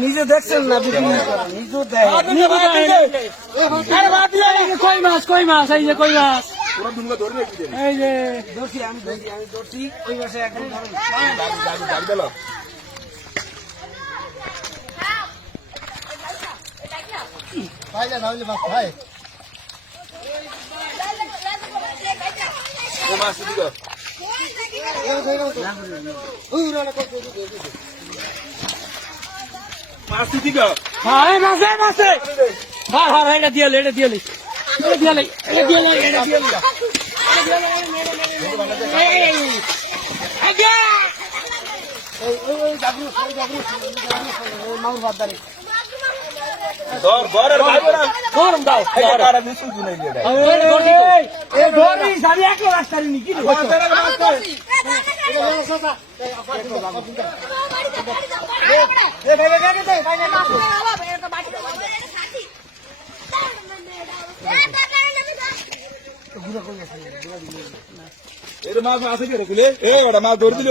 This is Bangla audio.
নিজে দেখছেন না কই মাছ এই যে কই মাছ এই যে ধরছি আমি ধরছি ওই মাসে একদম মাছ আছে কি রে মাছ ধরে দিল।